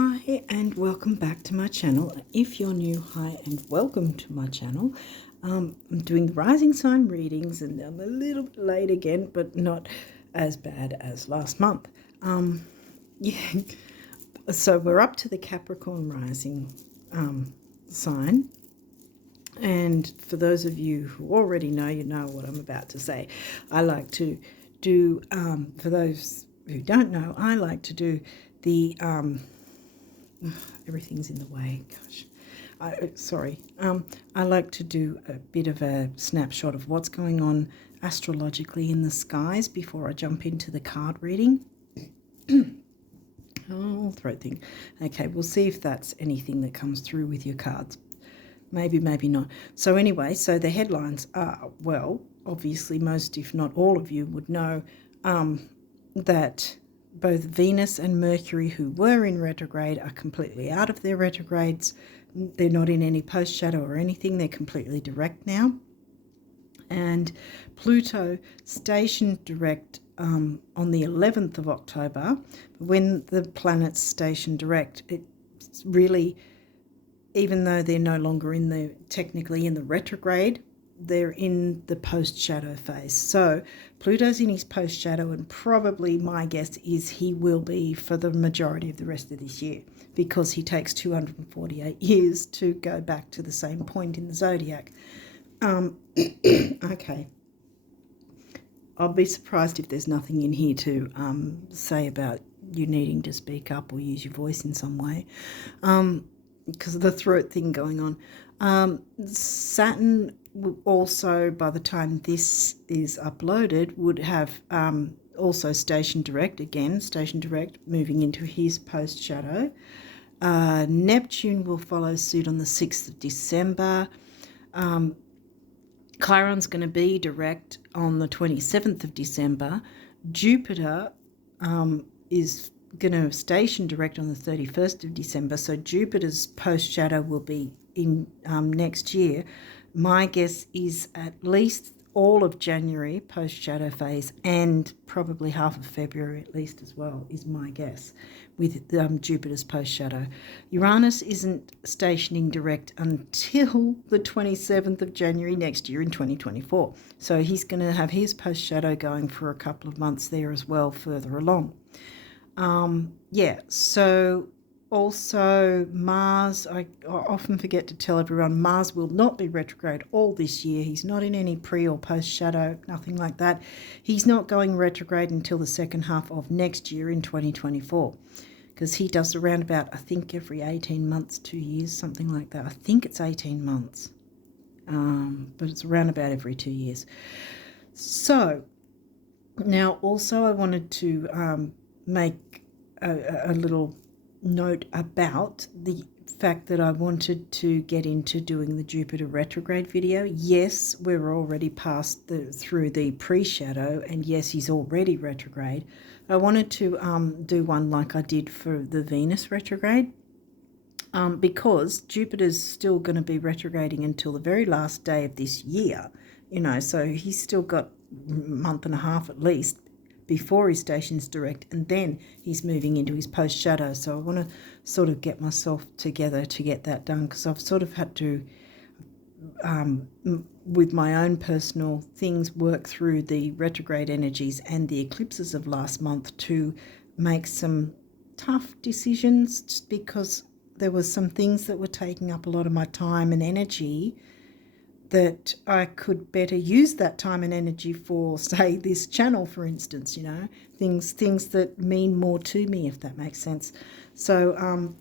Hi and welcome back to my channel. If you're new, hi and welcome to my channel. I'm doing the rising sign readings and I'm a little bit late again, but not as bad as last month. Yeah, so we're up to the Capricorn rising sign. And for those of you who already know, you know what I'm about to say. I like to do, for those who don't know, I like to do the everything's in the way, gosh. I like to do a bit of a snapshot of what's going on astrologically in the skies before I jump into the card reading. Oh, throat thing. Okay, we'll see if that's anything that comes through with your cards. Maybe, maybe not. So anyway, so the headlines are, well, obviously most, if not all of you would know that both Venus and Mercury, who were in retrograde, are completely out of their retrogrades. They're not in any post-shadow or anything. They're completely direct now. And Pluto stationed direct on the 11th of October. When the planets station direct, it's really, even though they're no longer technically in the retrograde, they're in the post-shadow phase. So Pluto's in his post-shadow, and probably my guess is he will be for the majority of the rest of this year, because he takes 248 years to go back to the same point in the zodiac. Okay. I'll be surprised if there's nothing in here to say about you needing to speak up or use your voice in some way, because of the throat thing going on. Saturn also, by the time this is uploaded, would have also station direct, moving into his post-shadow. Neptune will follow suit on the 6th of December. Chiron's going to be direct on the 27th of December. Jupiter is going to station direct on the 31st of December. So Jupiter's post-shadow will be in next year. My guess is at least all of January post-shadow phase, and probably half of February at least as well, is my guess, with Jupiter's post-shadow. Uranus isn't stationing direct until the 27th of January next year in 2024. So he's going to have his post-shadow going for a couple of months there as well, further along. So also Mars, I often forget to tell everyone, Mars will not be retrograde all this year. He's not in any pre or post shadow, nothing like that. He's not going retrograde until the second half of next year in 2024, because he does around about, I think, every 18 months, 2 years, something like that. I think it's 18 months, but it's around about every 2 years. So now also I wanted to make a little note about the fact that I wanted to get into doing the Jupiter retrograde video. Yes, we're already past through the pre-shadow, and yes, he's already retrograde. I wanted to do one like I did for the Venus retrograde, because Jupiter's still going to be retrograding until the very last day of this year, so he's still got a month and a half at least before his station's direct, and then he's moving into his post-shadow. So I want to sort of get myself together to get that done, because I've sort of had to, with my own personal things, work through the retrograde energies and the eclipses of last month to make some tough decisions, just because there were some things that were taking up a lot of my time and energy that I could better use that time and energy for, say, this channel, for instance, things that mean more to me, if that makes sense. So,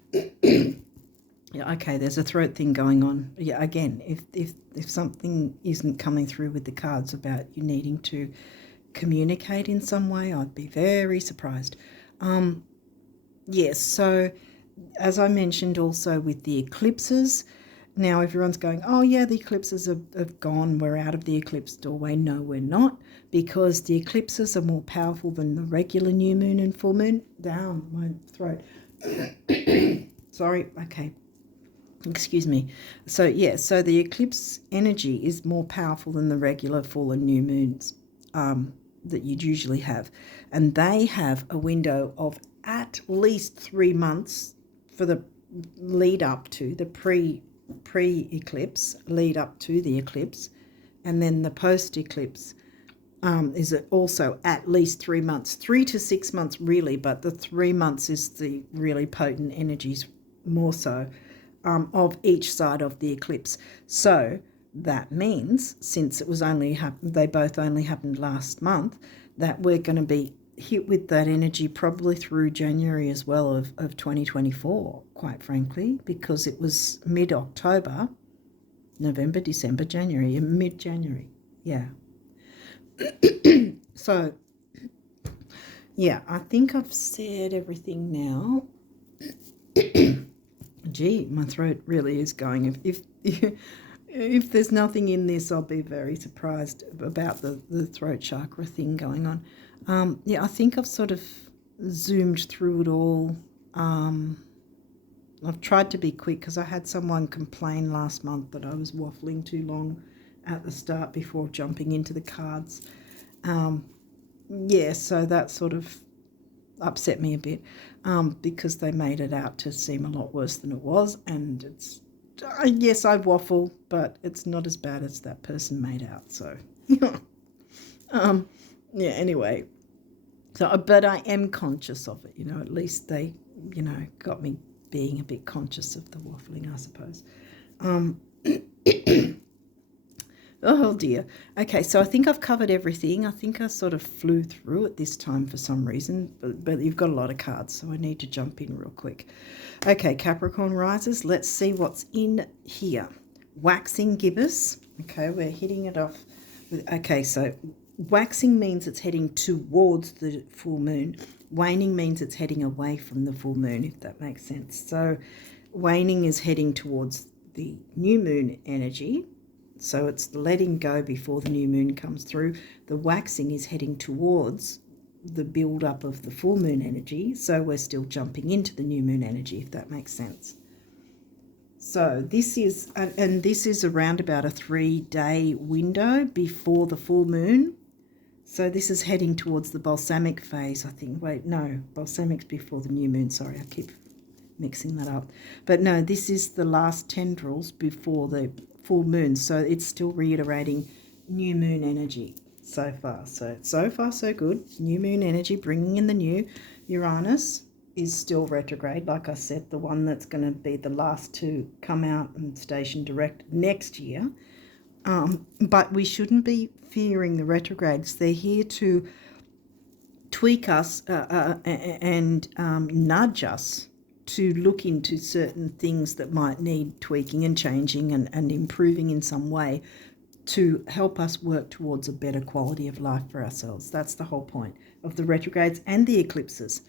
yeah, okay, there's a throat thing going on. Yeah, again, if something isn't coming through with the cards about you needing to communicate in some way, I'd be very surprised. Yes, so as I mentioned also with the eclipses, now everyone's going, oh yeah, the eclipses have gone, we're out of the eclipse doorway. No, we're not, because the eclipses are more powerful than the regular new moon and full moon. Down my throat. Sorry, okay. Excuse me. So yeah, so the eclipse energy is more powerful than the regular full and new moons that you'd usually have. And they have a window of at least 3 months for the lead up to the pre-eclipse, lead up to the eclipse, and then the post-eclipse is also at least 3 months, 3 to 6 months really, but the 3 months is the really potent energies more so of each side of the eclipse. So that means, since it was they both only happened last month, that we're going to be hit with that energy probably through January as well of 2024, quite frankly, because it was mid-October, November, December, January, mid-January. Yeah. So, yeah, I think I've said everything now. Gee, my throat really is going. If there's nothing in this, I'll be very surprised about the throat chakra thing going on. Yeah, I think I've sort of zoomed through it all. I've tried to be quick because I had someone complain last month that I was waffling too long at the start before jumping into the cards. Yeah, so that sort of upset me a bit because they made it out to seem a lot worse than it was, and it's yes, I waffle, but it's not as bad as that person made out. So yeah, anyway, so but I am conscious of it, at least they got me being a bit conscious of the waffling, I suppose. Oh dear. Okay, so I think I've covered everything. I think I sort of flew through it this time for some reason, but you've got a lot of cards, so I need to jump in real quick. Okay, Capricorn risers, let's see what's in here. Waxing gibbous. Okay, we're hitting it off with, okay, so waxing means it's heading towards the full moon. Waning means it's heading away from the full moon, if that makes sense. So waning is heading towards the new moon energy. So it's letting go before the new moon comes through. The waxing is heading towards the build-up of the full moon energy. So we're still jumping into the new moon energy, if that makes sense. So this is, and this is around about a 3-day window before the full moon. So this is heading towards the balsamic phase, I think. Wait, no, balsamic's before the new moon. Sorry, I keep mixing that up. But no, this is the last tendrils before the full moon, so it's still reiterating new moon energy so far. So far so good. New moon energy bringing in the new. Uranus is still retrograde, like I said, the one that's going to be the last to come out and station direct next year. But we shouldn't be fearing the retrogrades. They're here to tweak us and nudge us to look into certain things that might need tweaking and changing and improving in some way to help us work towards a better quality of life for ourselves. That's the whole point of the retrogrades and the eclipses.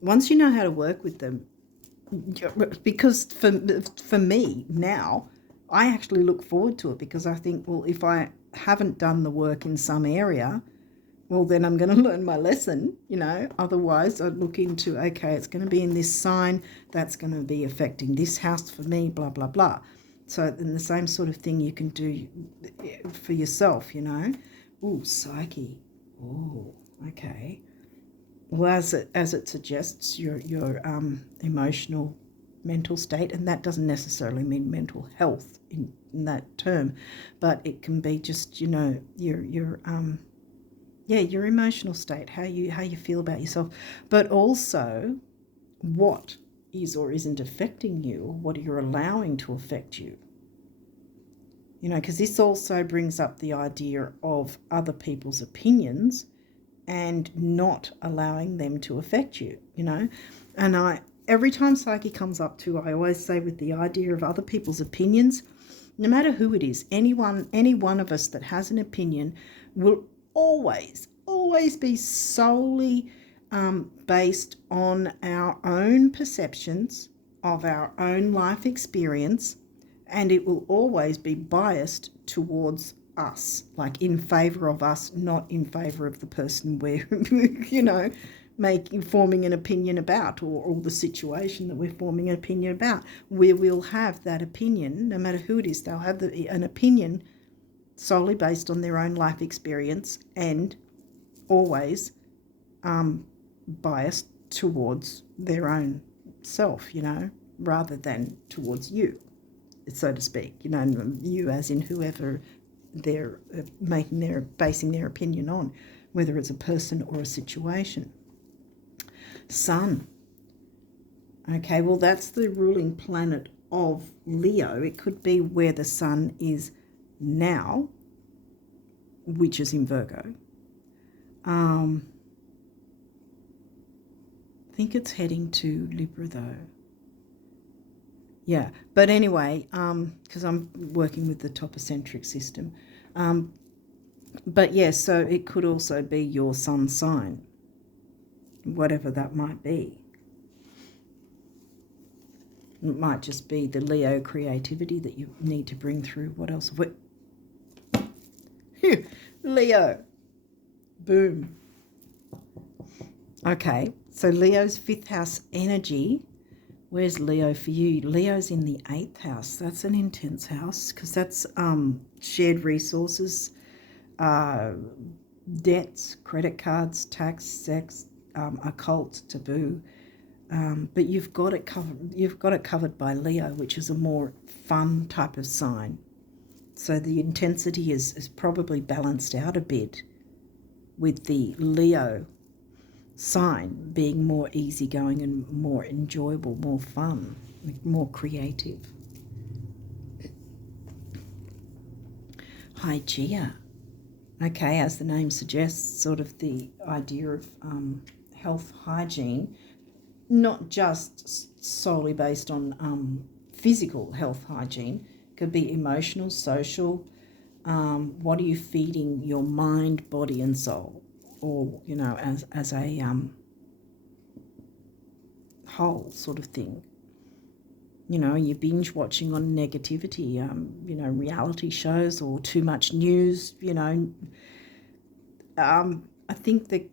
Once you know how to work with them, because for me now, I actually look forward to it because I think, well, if I haven't done the work in some area, well, then I'm going to learn my lesson, Otherwise, I'd look into, okay, it's going to be in this sign, that's going to be affecting this house for me, blah, blah, blah. So then the same sort of thing you can do for yourself, Ooh, psyche. Oh, okay. Well, as it suggests, your emotional, mental state, and that doesn't necessarily mean mental health in that term, but it can be just, your emotional state, how you feel about yourself, but also what is or isn't affecting you, or what you're allowing to affect you. Because this also brings up the idea of other people's opinions and not allowing them to affect you, And every time Psyche comes up to, I always say with the idea of other people's opinions, no matter who it is, any one of us that has an opinion will always be solely based on our own perceptions of our own life experience, and it will always be biased towards us, like in favor of us, not in favor of the person we're, forming an opinion about, or the situation that we're forming an opinion about. We will have that opinion, no matter who it is. They'll have an opinion solely based on their own life experience and always biased towards their own self, rather than towards you, so to speak. You know, you as in whoever they're basing their opinion on, whether it's a person or a situation. Sun. Okay, well, that's the ruling planet of Leo. It could be where the sun is now, which is in Virgo. I think it's heading to Libra though. Yeah, but anyway, because I'm working with the topocentric system. But yes, so it could also be your sun sign, whatever that might be. It might just be the Leo creativity that you need to bring through. What else? Leo. Boom. Okay, so Leo's 5th house energy. Where's Leo for you? Leo's in the 8th house. That's an intense house because that's shared resources, debts, credit cards, tax, sex, occult, taboo. But you've got it covered. You've got it covered by Leo, which is a more fun type of sign. So the intensity is probably balanced out a bit with the Leo sign being more easygoing and more enjoyable, more fun, more creative. Hygeia. Okay, as the name suggests, sort of the idea of health hygiene, not just solely based on physical health hygiene. It could be emotional, social. What are you feeding your mind, body, and soul? Or, you know, as a whole sort of thing. You know, you binge watching on negativity, you know, reality shows or too much news, you know. I think that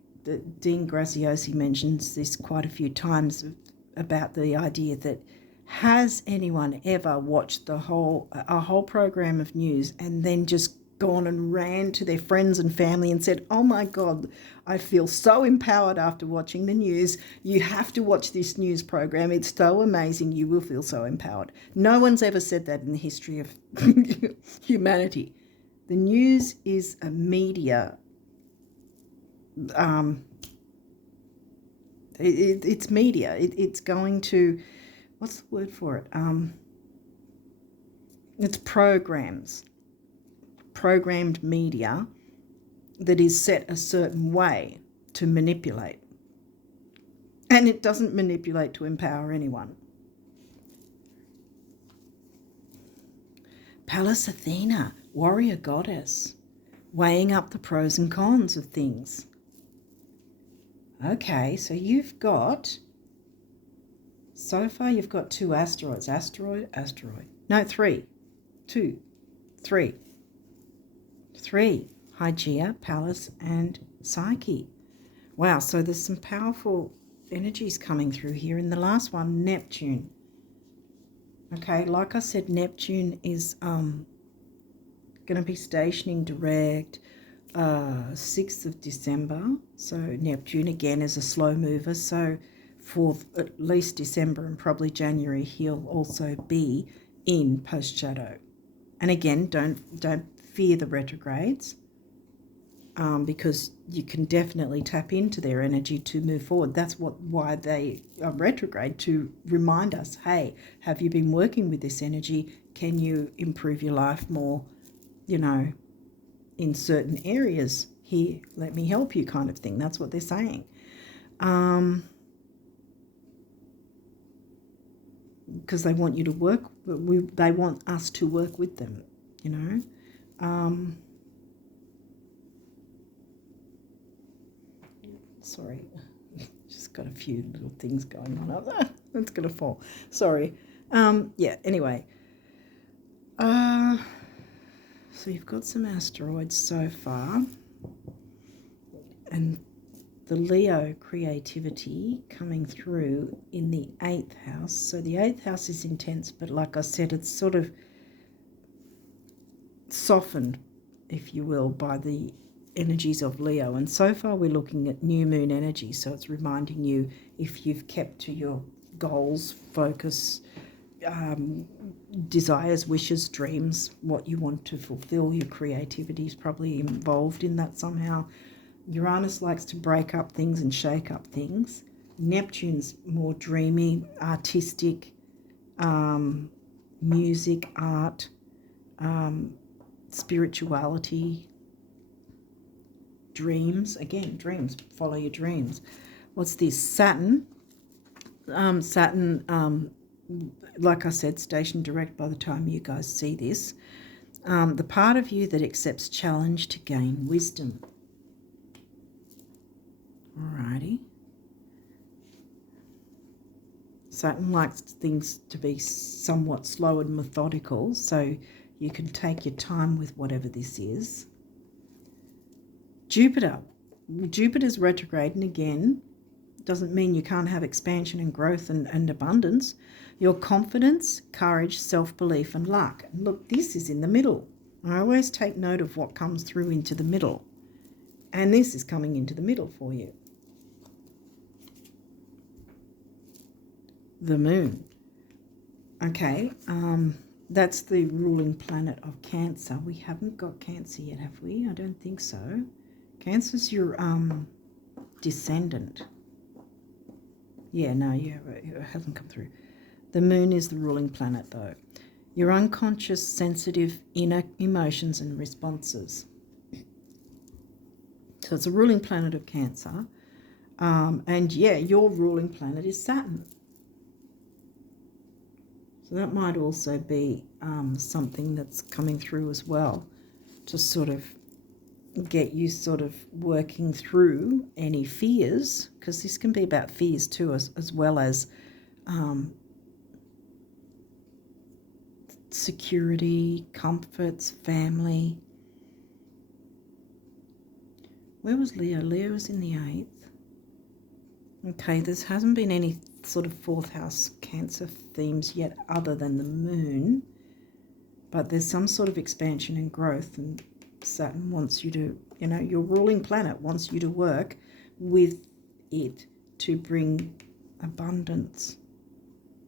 Dean Graziosi mentions this quite a few times about the idea that has anyone ever watched a whole program of news and then just gone and ran to their friends and family and said, oh my God, I feel so empowered after watching the news. You have to watch this news program. It's so amazing. You will feel so empowered. No one's ever said that in the history of humanity. The news is a media. It's media. It's going to, what's the word for it? It's programmed media that is set a certain way to manipulate. And it doesn't manipulate to empower anyone. Pallas Athena, warrior goddess, weighing up the pros and cons of things. Okay, so you've got, so far you've got 2 asteroids. Asteroid. No, 3. 2, 3. 3, Hygeia, Pallas, and Psyche. Wow, so there's some powerful energies coming through here. In the last one, Neptune. Okay, like I said, Neptune is going to be stationing direct 6th of December. So Neptune, again, is a slow mover. So for at least December and probably January, he'll also be in post-shadow. And again, don't fear the retrogrades, because you can definitely tap into their energy to move forward. That's why they are retrograde, to remind us, hey, have you been working with this energy? Can you improve your life more, you know, in certain areas here? Let me help you, kind of thing. That's what they're saying. Because they want you to work, they want us to work with them, you know. Sorry, just got a few little things going on up there. It's going to fall. Sorry. Yeah, anyway. So you've got some asteroids so far. And the Leo creativity coming through in the 8th house. So the 8th house is intense, but like I said, it's sort of softened, if you will, by the energies of Leo. And so far we're looking at new moon energy. So it's reminding you, if you've kept to your goals, focus, desires, wishes, dreams, what you want to fulfill. Your creativity is probably involved in that somehow. Uranus likes to break up things and shake up things. Neptune's more dreamy, artistic, music, art, spirituality, dreams. Again, dreams. Follow your dreams. What's this? Saturn. Saturn, like I said, station direct by the time you guys see this. The part of you that accepts challenge to gain wisdom. Alrighty. Saturn likes things to be somewhat slow and methodical, so you can take your time with whatever this is. Jupiter. Jupiter's retrograde, and again, doesn't mean you can't have expansion and growth and abundance. Your confidence, courage, self-belief and luck. And look, this is in the middle. I always take note of what comes through into the middle. And this is coming into the middle for you. The moon. Okay, that's the ruling planet of Cancer. We haven't got Cancer yet, have we? I don't think so. Cancer's your descendant. Yeah, no, yeah, it hasn't come through. The moon is the ruling planet, though. Your unconscious, sensitive, inner emotions and responses. So it's a ruling planet of Cancer. And, yeah, your ruling planet is Saturn. So that might also be something that's coming through as well to sort of get you sort of working through any fears, because this can be about fears too, as well as security, comforts, family. Where was Leo? Leo was in the 8th. Okay, there hasn't been any sort of 4th house Cancer themes yet other than the moon, but there's some sort of expansion and growth, and Saturn wants you to, you know, your ruling planet wants you to work with it to bring abundance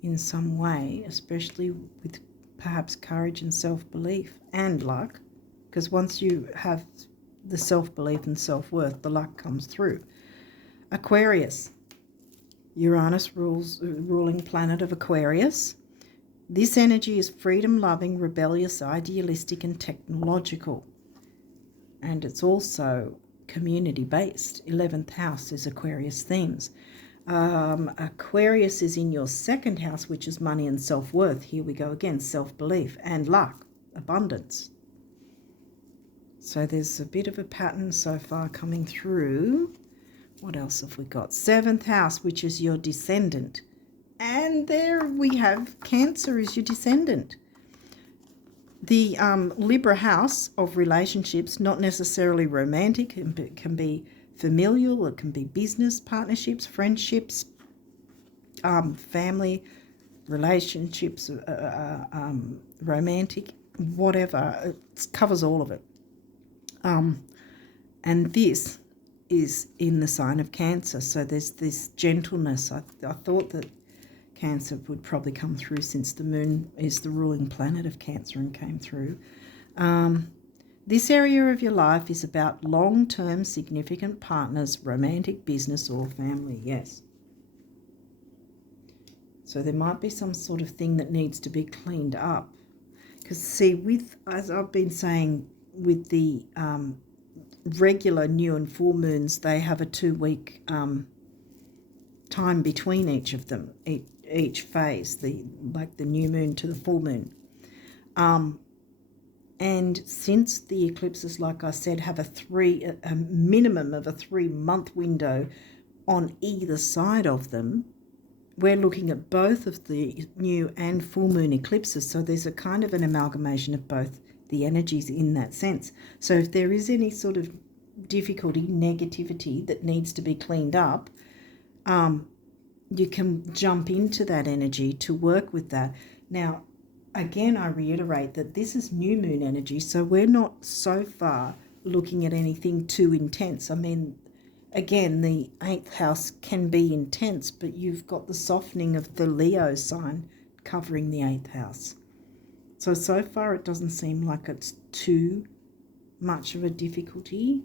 in some way, especially with perhaps courage and self-belief and luck, because once you have the self-belief and self-worth, the luck comes through. Aquarius. Uranus ruling planet of Aquarius. This energy is freedom-loving, rebellious, idealistic and technological. And it's also community-based. 11th house is Aquarius themes. Aquarius is in your 2nd house, which is money and self-worth. Here we go again, self-belief and luck, abundance. So there's a bit of a pattern so far coming through. What else have we got? 7th house, which is your descendant. And there we have Cancer is your descendant. The Libra house of relationships, not necessarily romantic, it can be familial, it can be business partnerships, friendships, family relationships, romantic, whatever. It covers all of it. And this is in the sign of Cancer, so there's this gentleness. I thought that Cancer would probably come through since the moon is the ruling planet of Cancer and came through. This area of your life is about long-term significant partners, romantic, business or family, yes. So there might be some sort of thing that needs to be cleaned up. Because see, as I've been saying, with the regular new and full moons, they have a 2-week time between each of them, each phase, like the new moon to the full moon. And since the eclipses, like I said, have a minimum of a 3-month window on either side of them, we're looking at both of the new and full moon eclipses. So there's a kind of an amalgamation of both the energies in that sense. So if there is any sort of difficulty, negativity that needs to be cleaned up, you can jump into that energy to work with that. Now, again, I reiterate that this is new moon energy, so we're not so far looking at anything too intense. I mean, again, the 8th house can be intense, but you've got the softening of the Leo sign covering the 8th house. So far it doesn't seem like it's too much of a difficulty.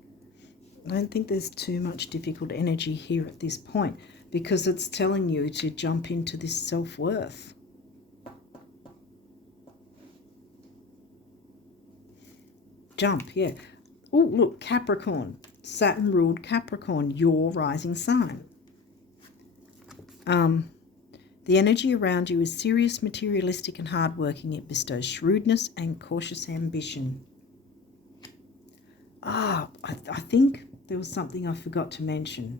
I don't think there's too much difficult energy here at this point, because it's telling you to jump into this self-worth. Jump, yeah. Oh, look, Capricorn. Saturn ruled Capricorn, your rising sign. The energy around you is serious, materialistic, and hardworking. It bestows shrewdness and cautious ambition. I think there was something I forgot to mention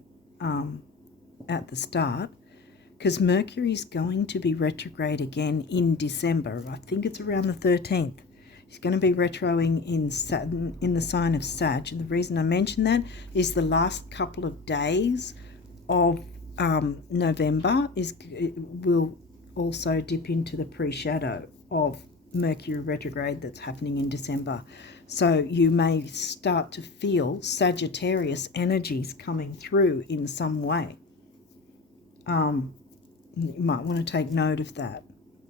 at the start, because Mercury is going to be retrograde again in December. I think it's around the 13th. He's going to be retroing in Saturn, in the sign of Sag. And the reason I mention that is the last couple of days of November will also dip into the pre-shadow of Mercury retrograde that's happening in December. So you may start to feel Sagittarius energies coming through in some way. You might want to take note of that,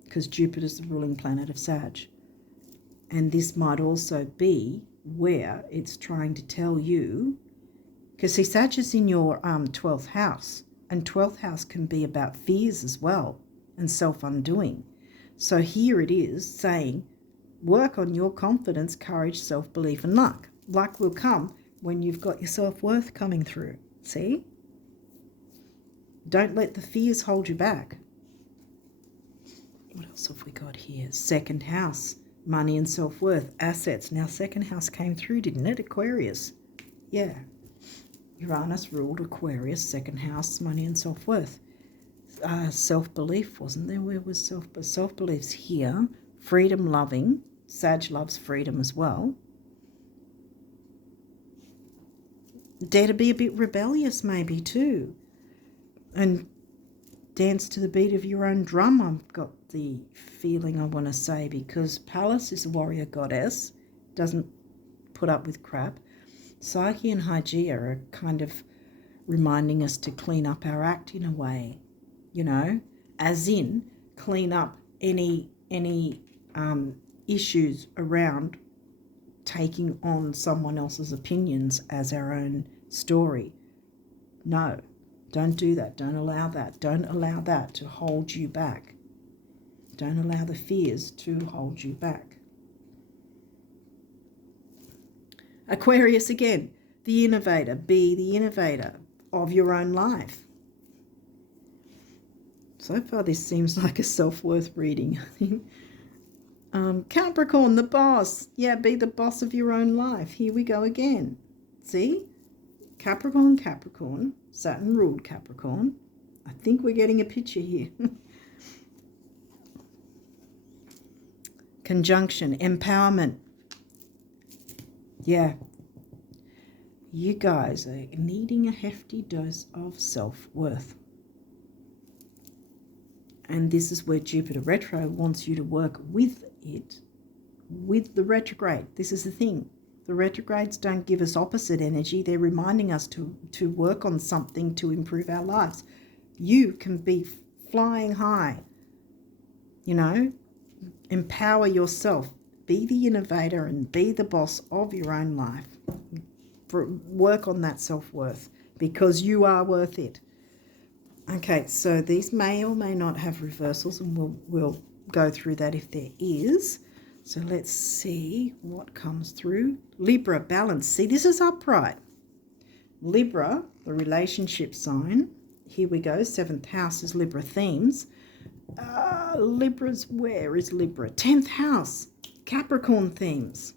because Jupiter's the ruling planet of Sag. And this might also be where it's trying to tell you, because see, Sag is in your 12th house, and 12th house can be about fears as well and self-undoing. So here it is saying, work on your confidence, courage, self-belief, and luck. Luck will come when you've got your self-worth coming through. See? Don't let the fears hold you back. What else have we got here? 2nd house, money and self-worth, assets. Now, 2nd house came through, didn't it? Aquarius. Yeah. Uranus ruled Aquarius, 2nd house, money and self-worth. Self-belief, wasn't there? Where was self-belief's here? Freedom loving. Sag loves freedom as well. Dare to be a bit rebellious maybe too. And dance to the beat of your own drum, I've got the feeling I want to say, because Pallas is a warrior goddess, doesn't put up with crap. Psyche and Hygeia are kind of reminding us to clean up our act in a way, you know, as in clean up any issues around taking on someone else's opinions as our own story. No, don't do that. Don't allow that. Don't allow that to hold you back. Don't allow the fears to hold you back. Aquarius again, the innovator. Be the innovator of your own life. So far this seems like a self-worth reading, I think. Capricorn, the boss. Yeah, be the boss of your own life. Here we go again. See? Capricorn, Capricorn. Saturn ruled Capricorn. I think we're getting a picture here. Conjunction, empowerment. Yeah. You guys are needing a hefty dose of self-worth. And this is where Jupiter retro wants you to work with it, with the retrograde. This is the thing. The retrogrades don't give us opposite energy. They're reminding us to work on something to improve our lives. You can be flying high, you know, empower yourself, be the innovator and be the boss of your own life. Work on that self-worth, because you are worth it. Okay, so these may or may not have reversals, and we'll go through that if there is. So let's see what comes through. Libra, balance. See, this is upright. Libra, the relationship sign. Here we go. 7th house is Libra themes. Libra's, where is Libra? 10th house, Capricorn themes.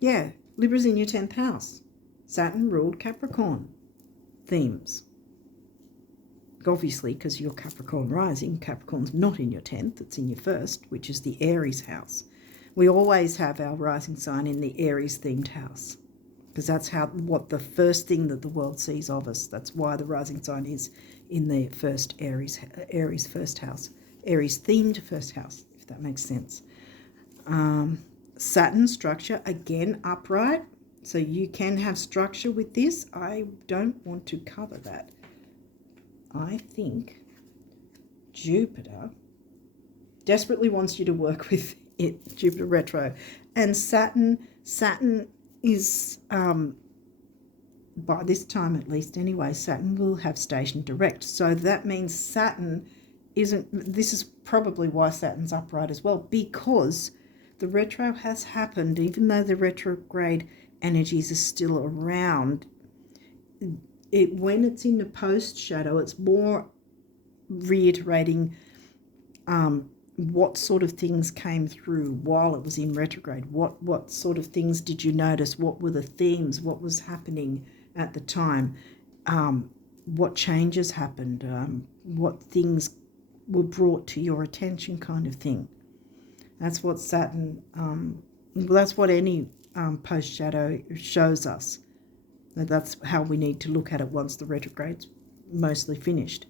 Yeah, Libra's in your 10th house. Saturn ruled Capricorn themes. Obviously, because you're Capricorn rising, Capricorn's not in your 10th, it's in your 1st, which is the Aries house. We always have our rising sign in the Aries themed house, because that's what the first thing that the world sees of us. That's why the rising sign is in the first Aries first house, Aries themed first house, if that makes sense. Saturn structure, again upright, so you can have structure with this. I don't want to cover that. I think Jupiter desperately wants you to work with it, Jupiter retro. And Saturn is, by this time at least anyway, Saturn will have station direct. So that means Saturn isn't, this is probably why Saturn's upright as well, because the retro has happened, even though the retrograde energies are still around. When it's in the post shadow, it's more reiterating what sort of things came through while it was in retrograde. What sort of things did you notice? What were the themes? What was happening at the time? What changes happened? What things were brought to your attention, kind of thing. That's what Saturn, that's what any post shadow shows us. That's how we need to look at it once the retrograde's mostly finished.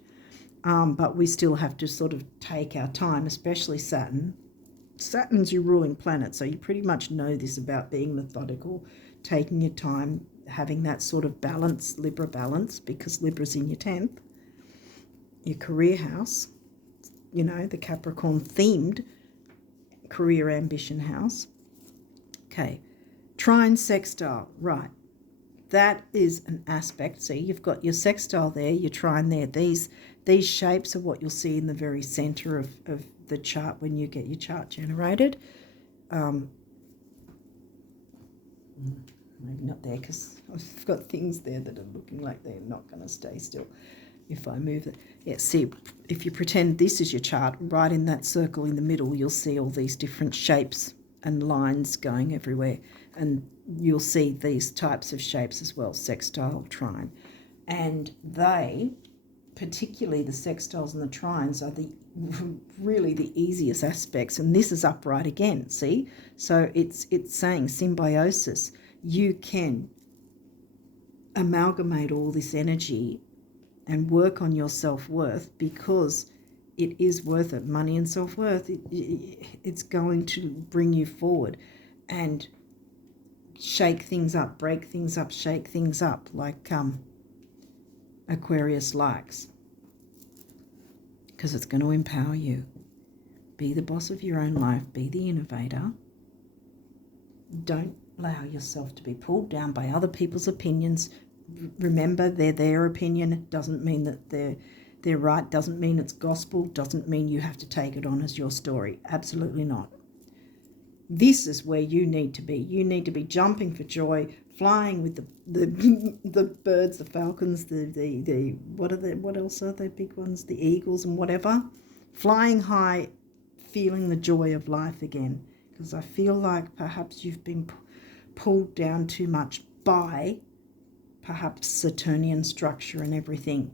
But we still have to sort of take our time, especially Saturn. Saturn's your ruling planet, so you pretty much know this about being methodical, taking your time, having that sort of balance, Libra balance, because Libra's in your 10th, your career house, you know, the Capricorn themed career ambition house. Okay, trine sextile, right. That is an aspect. See, you've got your sextile there, your trine there. These shapes are what you'll see in the very center of the chart when you get your chart generated. Maybe not there, because I've got things there that are looking like they're not going to stay still if I move it. Yeah, see, if you pretend this is your chart, right in that circle in the middle, you'll see all these different shapes and lines going everywhere. And you'll see these types of shapes as well, sextile, trine. And they, particularly the sextiles and the trines, are really the easiest aspects. And this is upright again, see? So it's saying symbiosis. You can amalgamate all this energy and work on your self-worth, because it is worth it. Money and self-worth, it's going to bring you forward and shake things up, break things up, shake things up, like Aquarius likes, because it's going to empower you. Be the boss of your own life. Be the innovator. Don't allow yourself to be pulled down by other people's opinions. Remember, they're their opinion. It doesn't mean that they're right. Doesn't mean it's gospel. Doesn't mean you have to take it on as your story. Absolutely not. This is where you need to be. You need to be jumping for joy, flying with the birds, the falcons, the what else are they big ones? The eagles and whatever. Flying high, feeling the joy of life again. Because I feel like perhaps you've been pulled down too much by perhaps Saturnian structure and everything.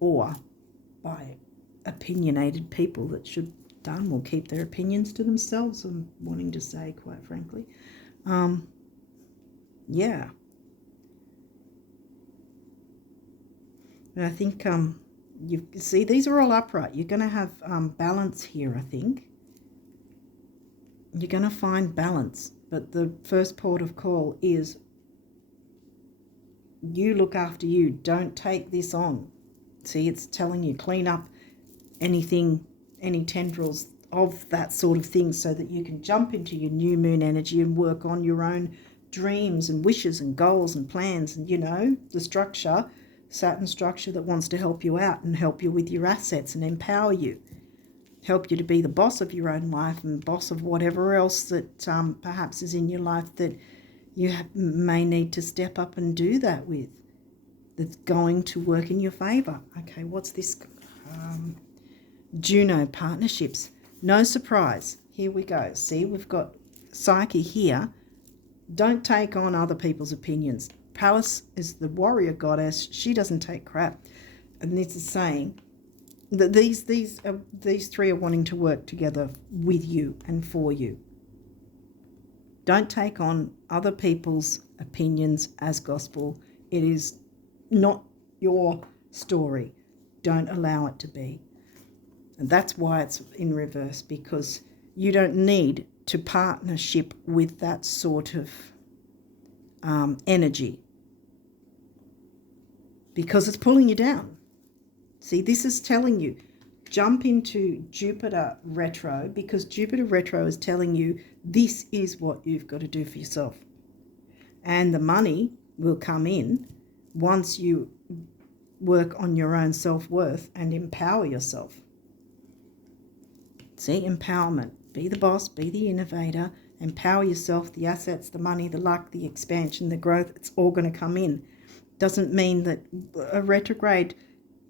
Or by opinionated people that should darn well keep their opinions to themselves, I'm wanting to say, quite frankly. Yeah. And I think you see these are all upright. You're going to have balance here, I think. You're going to find balance, but the first port of call is you look after you. Don't take this on. See, it's telling you clean up anything, any tendrils of that sort of thing, so that you can jump into your new moon energy and work on your own dreams and wishes and goals and plans, and, you know, the structure, Saturn structure that wants to help you out and help you with your assets and empower you, help you to be the boss of your own life and boss of whatever else that perhaps is in your life that you may need to step up and do that with, that's going to work in your favor. Okay, what's this? Juno partnerships. No surprise. Here we go. See, we've got Psyche here. Don't take on other people's opinions. Pallas is the warrior goddess. She doesn't take crap. And this is saying that these three are wanting to work together with you and for you. Don't take on other people's opinions as gospel. It is not your story. Don't allow it to be. And that's why it's in reverse, because you don't need to partnership with that sort of energy. because it's pulling you down. See, this is telling you, jump into Jupiter retro, because Jupiter retro is telling you this is what you've got to do for yourself. And the money will come in once you work on your own self-worth and empower yourself. See, empowerment. Be the boss, be the innovator, empower yourself, the assets, the money, the luck, the expansion, the growth, it's all going to come in. Doesn't mean that a retrograde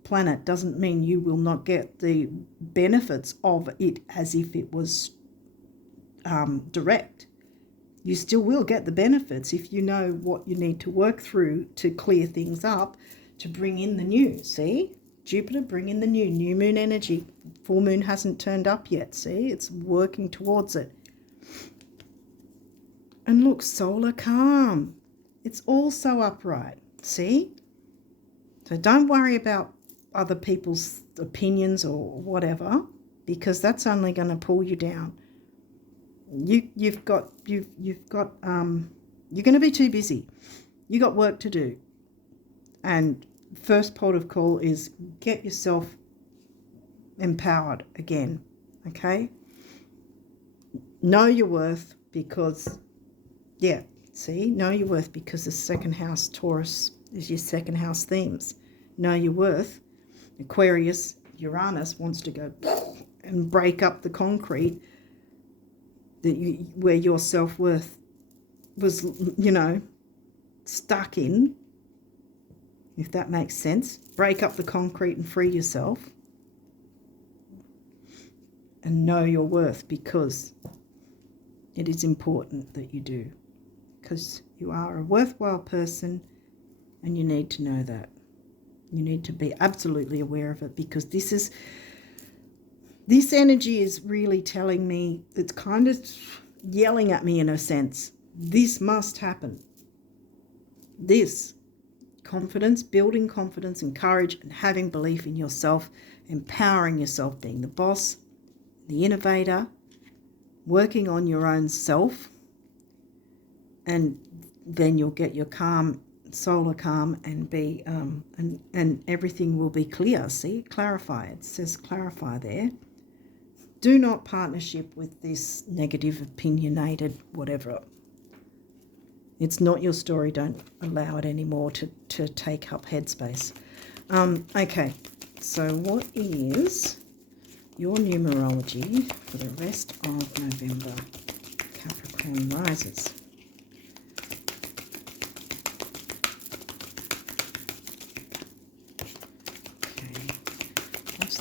planet doesn't mean you will not get the benefits of it as if it was direct. You still will get the benefits if you know what you need to work through to clear things up, to bring in the new. See? Jupiter, bring in the new moon energy. Full moon hasn't turned up yet. See? It's working towards it. And look, solar calm. It's also upright. See? So don't worry about other people's opinions or whatever, because that's only going to pull you down. You're going to be too busy. You got work to do. And first port of call is get yourself empowered again, okay? Know your worth, because, know your worth, because the second house, Taurus, is your second house themes. Know your worth. Aquarius, Uranus wants to go and break up the concrete where your self-worth was, stuck in, if that makes sense. Break up the concrete and free yourself. And know your worth, because it is important that you do. Because you are a worthwhile person and you need to know that. You need to be absolutely aware of it, because this energy is really telling me, it's kind of yelling at me in a sense. This must happen. This confidence, building confidence and courage and having belief in yourself, empowering yourself, being the boss, the innovator, working on your own self, and then you'll get your calm, solar calm, and be and everything will be clear. See, clarify. It says clarify there. Do not partnership with this negative, opinionated, whatever. It's not your story. Don't allow it anymore to take up headspace. Okay, so what is your numerology for the rest of November? Capricorn rises.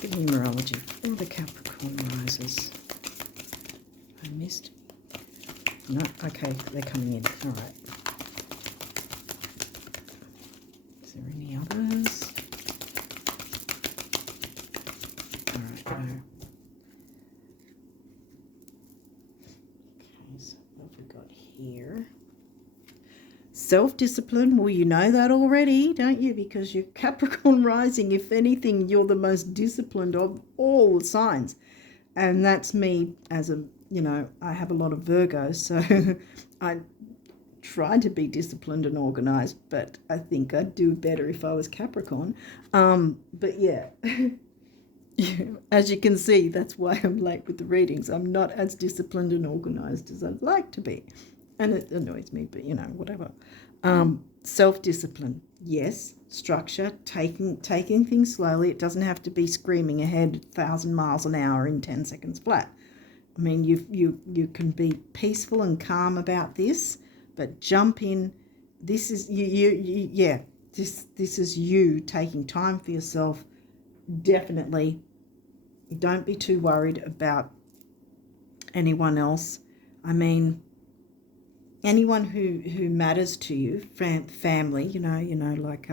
The numerology for the Capricorn rises. I missed. No, okay, they're coming in. All right. Is there any others? All right, no. Okay, so what have we got here? Self-discipline, well, you know that already, don't you? Because you're Capricorn rising. If anything, you're the most disciplined of all the signs. And that's me as I have a lot of Virgos, so I try to be disciplined and organized, but I think I'd do better if I was Capricorn. But yeah, as you can see, that's why I'm late with the readings. I'm not as disciplined and organized as I'd like to be. And it annoys me, but whatever. Self-discipline, yes. Structure, taking things slowly. It doesn't have to be screaming ahead 1,000 miles an hour in 10 seconds flat. I mean, you can be peaceful and calm about this, but jump in. This is this is you taking time for yourself. Definitely, don't be too worried about anyone else. I mean, anyone who matters to you, family, like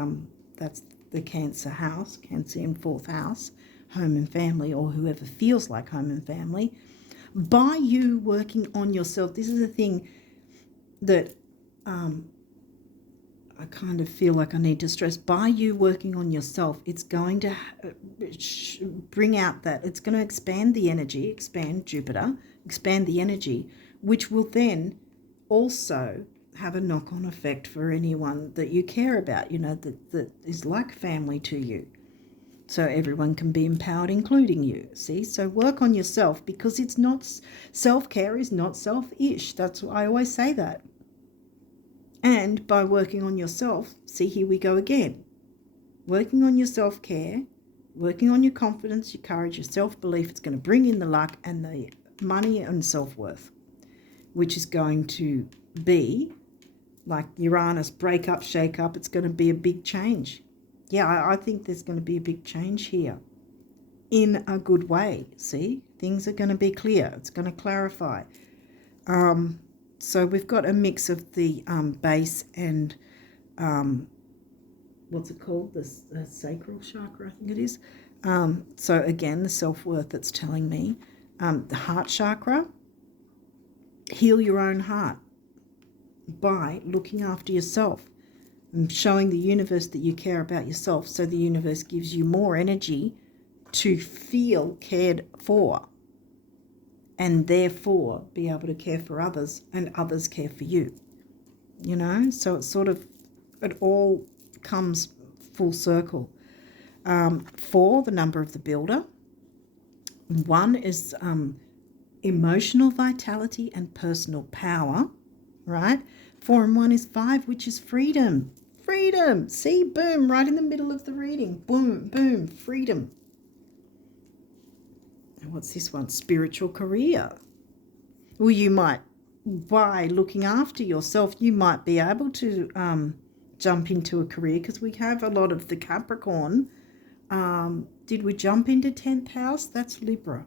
that's the Cancer house, Cancer in 4th house, home and family, or whoever feels like home and family. By you working on yourself, this is the thing that I kind of feel like I need to stress. By you working on yourself, it's going to bring out that, it's going to expand the energy, expand Jupiter, expand the energy, which will then also have a knock-on effect for anyone that you care about, you know, that is like family to you. So everyone can be empowered, including you. See, so work on yourself, because it's not, self-care is not selfish. That's why I always say that. And by working on yourself, see, here we go again. Working on your self-care, working on your confidence, your courage, your self-belief, it's going to bring in the luck and the money and self-worth, which is going to be like Uranus, break up, shake up. It's going to be a big change. Yeah, I think there's going to be a big change here in a good way. See, things are going to be clear. It's going to clarify. So we've got a mix of the base and what's it called? The sacral chakra, I think it is. So again, the self-worth that's telling me. The heart chakra, heal your own heart by looking after yourself and showing the universe that you care about yourself, so the universe gives you more energy to feel cared for and therefore be able to care for others and others care for you. You know, so it's sort of, it all comes full circle. 4, the number of the builder. 1 is emotional vitality and personal power, right? 4 and 1 is 5, which is freedom. Freedom. See, boom, right in the middle of the reading. Boom, boom, freedom. And what's this one? Spiritual career. Well, you might, by looking after yourself, you might be able to jump into a career, because we have a lot of the Capricorn. Did we jump into 10th house? That's Libra.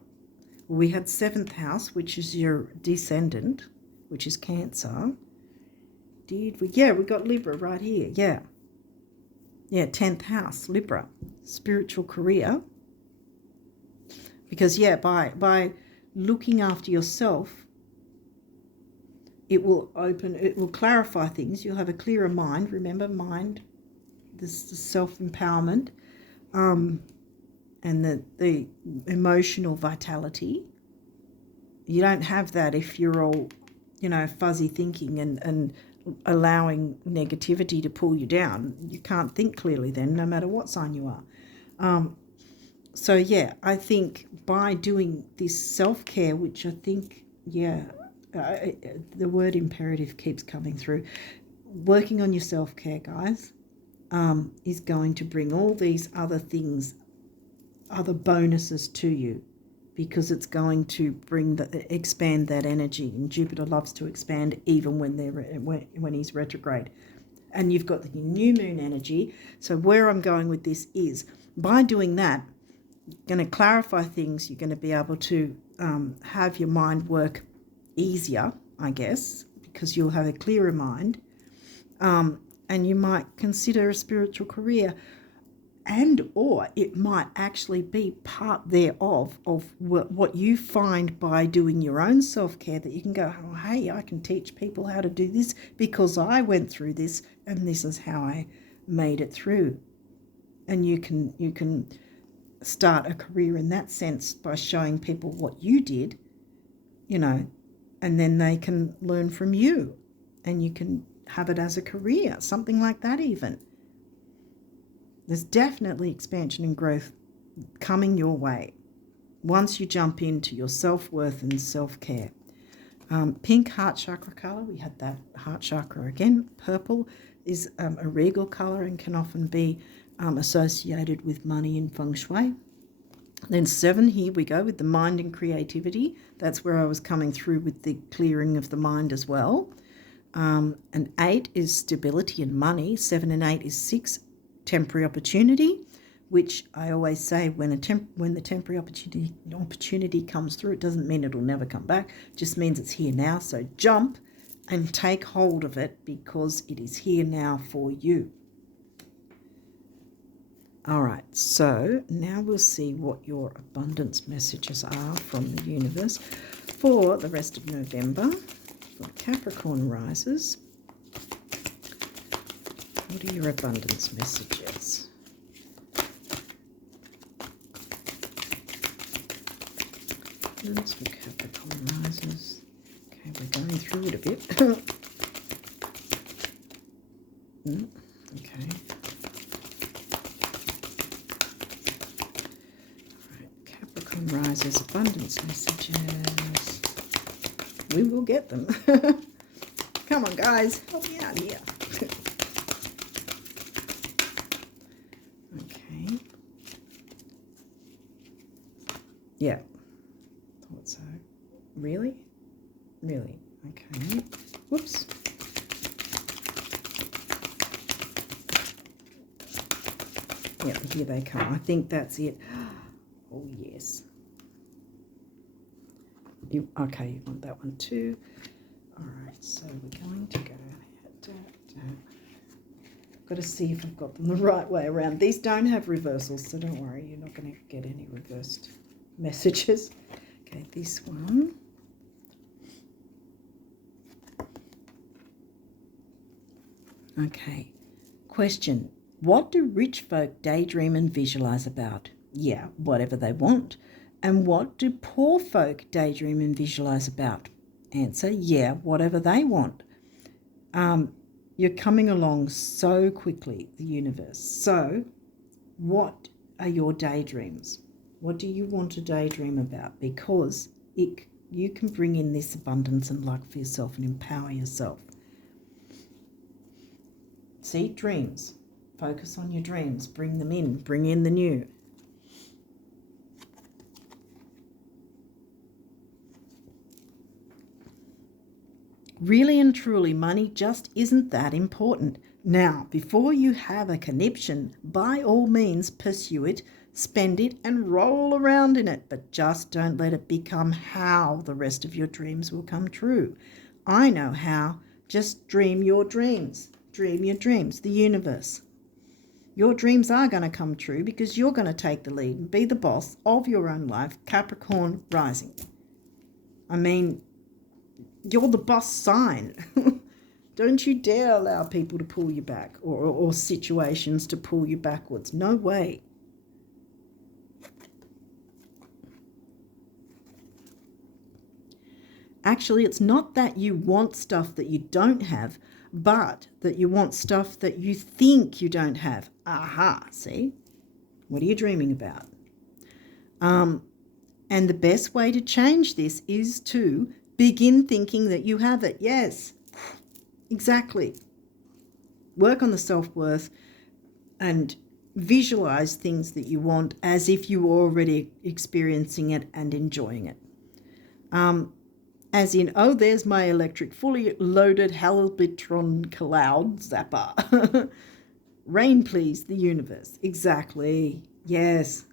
We had 7th house, which is your descendant, which is Cancer. Did we? Yeah, we got Libra right here. Yeah. Yeah, 10th house, Libra. Spiritual career. Because, yeah, by looking after yourself, it will clarify things. You'll have a clearer mind. Remember, mind, this is self-empowerment. And the emotional vitality. You don't have that if you're all, you know, fuzzy thinking and allowing negativity to pull you down. You can't think clearly then, no matter what sign you are. So, yeah, I think by doing this self-care, which I think, yeah, the word imperative keeps coming through. Working on your self-care, guys, is going to bring all these other things, other bonuses to you, because it's going to expand that energy. And Jupiter loves to expand even when he's retrograde. And you've got the new moon energy. So where I'm going with this is, by doing that, you're going to clarify things. You're going to be able to have your mind work easier, I guess, because you'll have a clearer mind. And you might consider a spiritual career, and or it might actually be part thereof of what you find by doing your own self-care, that you can go, oh, hey, I can teach people how to do this because I went through this and this is how I made it through. And you can start a career in that sense by showing people what you did, you know, and then they can learn from you and you can have it as a career, something like that even. There's definitely expansion and growth coming your way once you jump into your self-worth and self-care. Pink heart chakra colour, we had that heart chakra again. Purple is a regal colour and can often be associated with money in feng shui. Then 7, here we go with the mind and creativity. That's where I was coming through with the clearing of the mind as well. And 8 is stability and money. 7 and 8 is 6, temporary opportunity, which I always say, when the temporary opportunity comes through, it doesn't mean it'll never come back. It just means it's here now. So jump and take hold of it, because it is here now for you. All right, so now we'll see what your abundance messages are from the universe for the rest of November for Capricorn risers. What are your abundance messages? For Capricorn risers. Okay, we're going through it a bit. Okay. All right. Capricorn rises, abundance messages. We will get them. Come on, guys. Help me out here. Okay. Yeah. Thought so. Really? Really? Okay. Whoops. Yeah, here they come. I think that's it. Oh, yes. Okay, you want that one too. All right, so we're going to go. Got to see if I've got them the right way around. These don't have reversals, so don't worry. You're not going to get any reversed messages. Okay, this one. Okay. Question. What do rich folk daydream and visualize about? Yeah, whatever they want. And what do poor folk daydream and visualize about? Answer. Yeah, whatever they want. You're coming along so quickly, the universe. So what are your daydreams? What do you want to daydream about? Because you can bring in this abundance and luck for yourself and empower yourself. See, dreams. Focus on your dreams. Bring them in. Bring in the new. Really and truly, money just isn't that important. Now, before you have a conniption, by all means pursue it, spend it, and roll around in it. But just don't let it become how the rest of your dreams will come true. I know how. Just dream your dreams. Dream your dreams. The universe. Your dreams are going to come true because you're going to take the lead and be the boss of your own life. Capricorn rising. I mean, you're the boss sign. Don't you dare allow people to pull you back or situations to pull you backwards. No way. Actually, it's not that you want stuff that you don't have, but that you want stuff that you think you don't have. Aha, see? What are you dreaming about? And the best way to change this is to begin thinking that you have it. Yes, exactly. Work on the self-worth and visualize things that you want as if you were already experiencing it and enjoying it. As in, oh, there's my electric, fully loaded Halibutron cloud zapper. Rain, please, the universe. Exactly. Yes.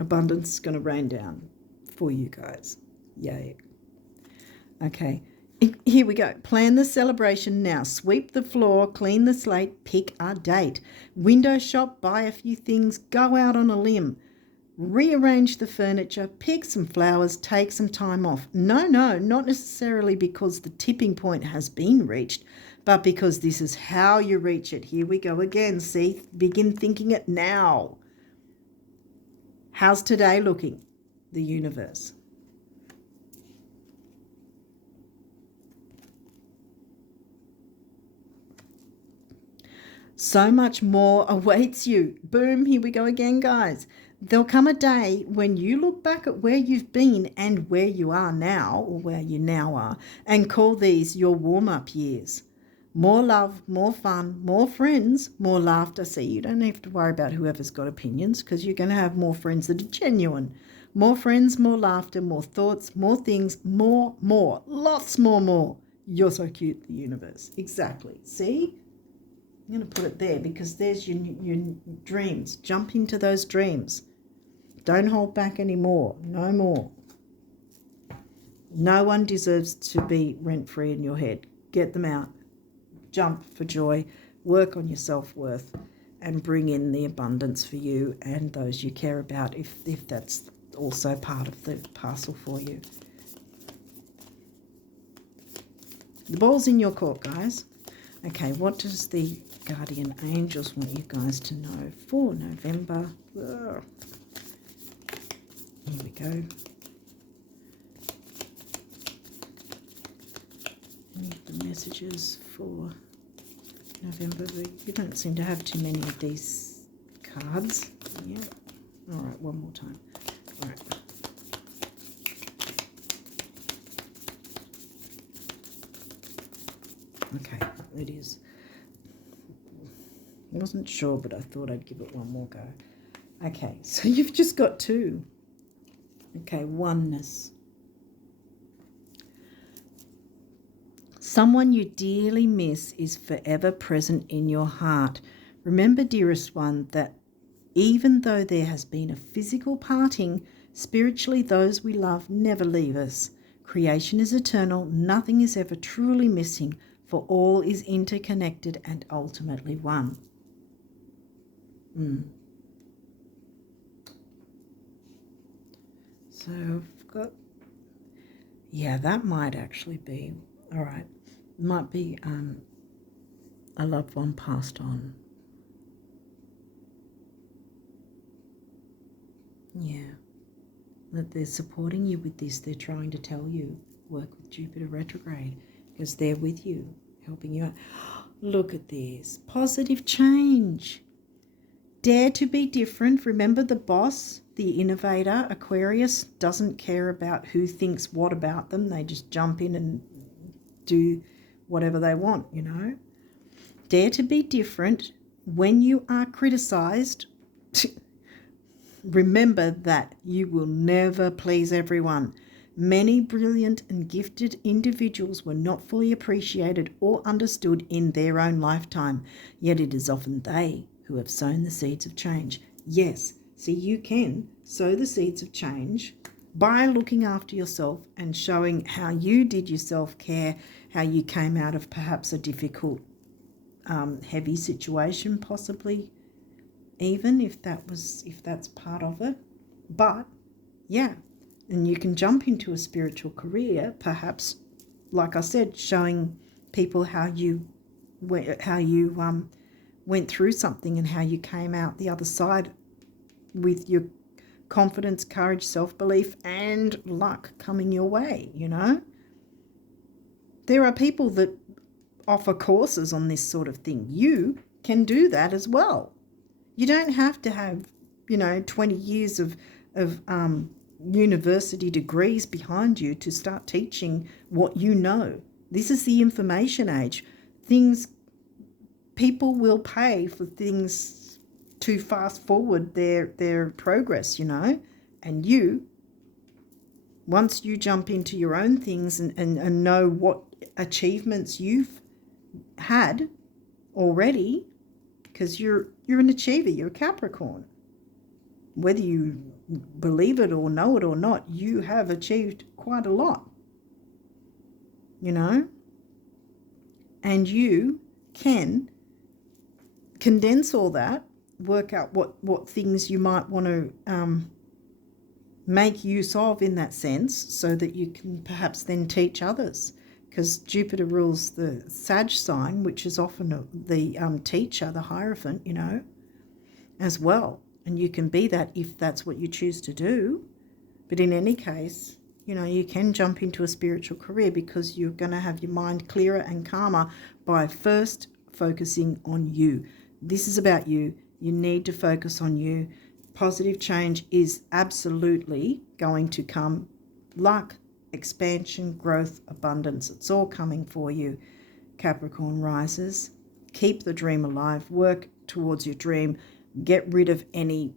Abundance is going to rain down for you guys. Yay. Okay. Here we go. Plan the celebration now. Sweep the floor, clean the slate, pick a date. Window shop, buy a few things, go out on a limb. Rearrange the furniture, pick some flowers, take some time off. No, not necessarily because the tipping point has been reached, but because this is how you reach it. Here we go again. See, begin thinking it now. How's today looking? The universe. So much more awaits you. Boom, here we go again, guys. There'll come a day when you look back at where you've been and where you are now, or where you now are, and call these your warm-up years. More love, more fun, more friends, more laughter. See, you don't have to worry about whoever's got opinions because you're going to have more friends that are genuine. More friends, more laughter, more thoughts, more things, more, lots more. You're so cute, the universe. Exactly. See? I'm going to put it there because there's your dreams. Jump into those dreams. Don't hold back anymore. No more. No one deserves to be rent-free in your head. Get them out. Jump for joy. Work on your self-worth and bring in the abundance for you and those you care about if that's also part of the parcel for you. The ball's in your court, guys. Okay, what does the guardian angels want you guys to know for November? Ugh. Here we go. messages for November. You don't seem to have too many of these cards. Yeah. All right, one more time. All right. Okay, it is. I wasn't sure, but I thought I'd give it one more go. Okay, so you've just got 2. Okay, oneness. Someone you dearly miss is forever present in your heart. Remember, dearest one, that even though there has been a physical parting, spiritually those we love never leave us. Creation is eternal, nothing is ever truly missing, for all is interconnected and ultimately one. So I've got, yeah, that might actually be, all right, might be a loved one passed on. Yeah, that they're supporting you with this. They're trying to tell you, work with Jupiter retrograde, because they're with you, helping you out. Look at this, positive change. Dare to be different. Remember, the boss, the innovator, Aquarius, doesn't care about who thinks what about them. They just jump in and do whatever they want, you know. Dare to be different. When you are criticized, remember that you will never please everyone. Many brilliant and gifted individuals were not fully appreciated or understood in their own lifetime, yet it is often they who have sown the seeds of change. Yes, see, you can sow the seeds of change by looking after yourself and showing how you did your self-care, how you came out of perhaps a difficult, heavy situation, possibly, even if that's part of it. But yeah, and you can jump into a spiritual career, perhaps, like I said, showing people how you went through something and how you came out the other side with your confidence, courage, self-belief, and luck coming your way, you know. There are people that offer courses on this sort of thing. You can do that as well. You don't have to have, 20 years of university degrees behind you to start teaching what you know. This is the information age. People will pay for things to fast forward their progress, and you, once you jump into your own things and know what achievements you've had already, because you're an achiever, you're a Capricorn. Whether you believe it or know it or not, you have achieved quite a lot, and you can condense all that, work out what things you might want to make use of in that sense, so that you can perhaps then teach others, because Jupiter rules the Sag sign, which is often the teacher, the Hierophant, as well. And you can be that if that's what you choose to do. But in any case, you can jump into a spiritual career, because you're going to have your mind clearer and calmer by first focusing on you. This is about you. You need to focus on you. Positive change is absolutely going to come. Luck, expansion, growth, abundance. It's all coming for you, Capricorn risers. Keep the dream alive. Work towards your dream. Get rid of any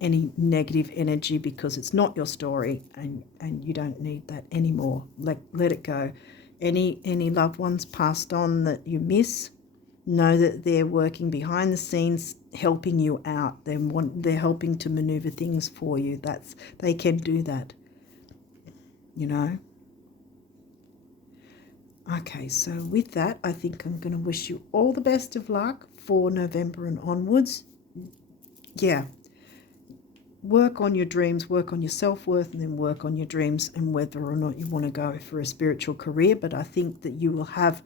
negative energy, because it's not your story, and you don't need that anymore. Let it go. Any loved ones passed on that you miss, know that they're working behind the scenes, helping you out. They're helping to maneuver things for you. They can do that. Okay, so with that, I think I'm going to wish you all the best of luck for November and onwards. Yeah. Work on your dreams, work on your self-worth, and then work on your dreams and whether or not you want to go for a spiritual career. But I think that you will have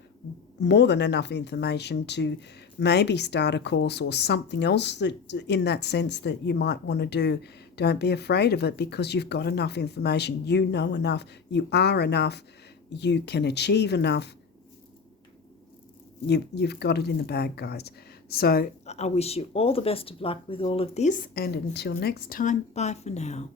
more than enough information to maybe start a course or something else that, in that sense, that you might want to do. Don't be afraid of it, because you've got enough information. You know enough. You are enough. You can achieve enough. you've got it in the bag, guys. So I wish you all the best of luck with all of this, and until next time, bye for now.